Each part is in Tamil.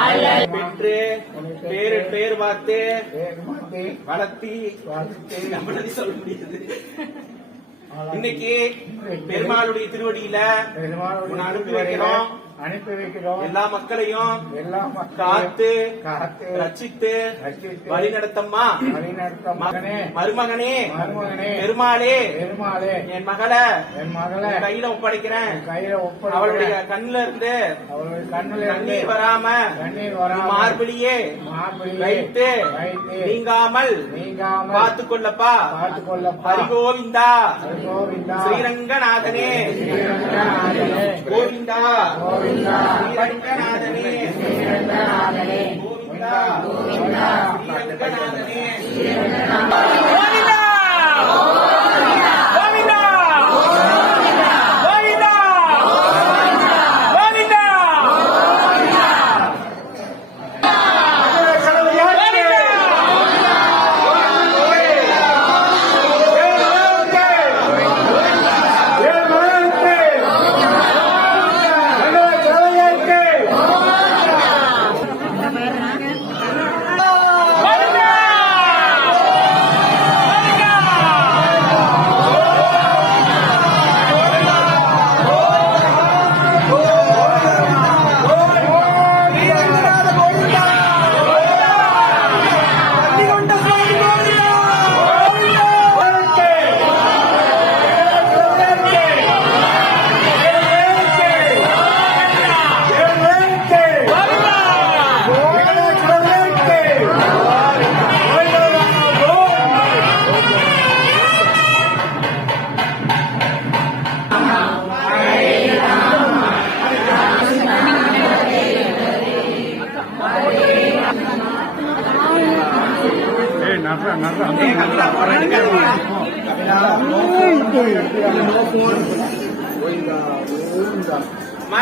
பெற்று பேர் பார்த்து வளர்த்தி சொல்ல முடியாது. இன்னைக்கு பெருமாளுடைய திருவடியில அனுப்பி வைக்கிறோம். எல்லா மக்களையும் காத்து ரட்சித்து வழி நடத்தம்மா. மருமகனே பெருமாளே என் மகளை கையில ஒப்படைக்கிறேன். அவளுடைய கண்ணுல இருந்து கண்ணீர் வராம மார்பிளியே வைத்து நீங்காமல் பார்த்து கொள்ளப்பா. ஹரிகோவிந்தா ஸ்ரீரங்கநாதனே கோவிந்தா ஸ்ரீரங்கநாதனே கோவிந்தா ஸ்ரீரங்கநாதனே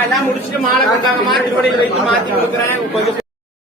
எல்லாம் முடிச்சுட்டு மாலை கொண்டாங்க. திருவடியில் வைத்து மாத்தி கொடுக்குறேன்.